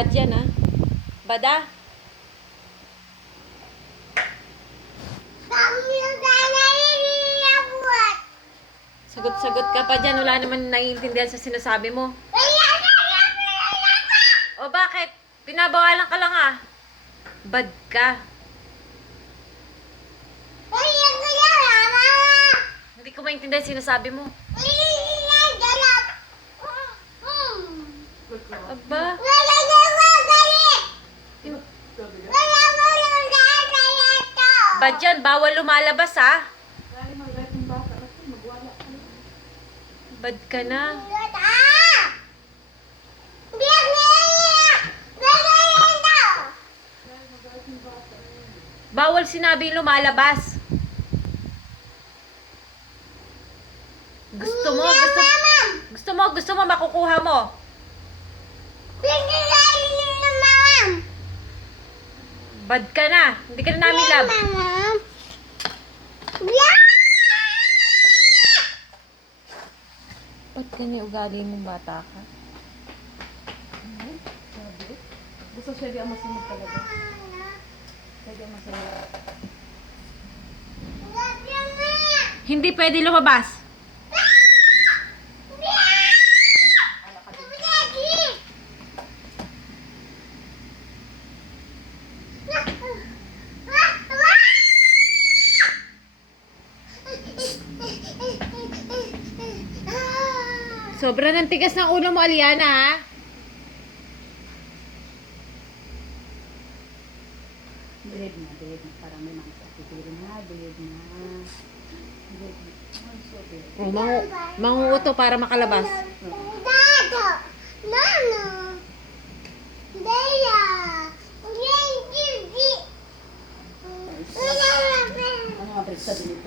Bad yan, ha? Bad, ah? Sagot-sagot ka pa dyan. Wala naman naiintindihan sa sinasabi mo. O bakit? Pinabawalan ka lang, ah. Bad ka. Hindi ko maintindihan sinasabi mo. Bad yan. Bawal lumalabas, ha? Bad ka na. Bawal sinabi lumalabas. Gusto mo, gusto, gusto mo, gusto mo makukuha mo. Bad ka na. Hindi ka na namin love. Ba't ganyan ugali ng bata ka? Gusto siya di ang masunod talaga. Siya di ang masunod. Hindi pwede lumabas. Sobra ng tigas ng ulo mo, Aliana, ha? Bread na, bread na. Parang may mga sakit. na, bread na. Bread na. Oh, mangu manguuto para makalabas. Ano nga bread sabi nito?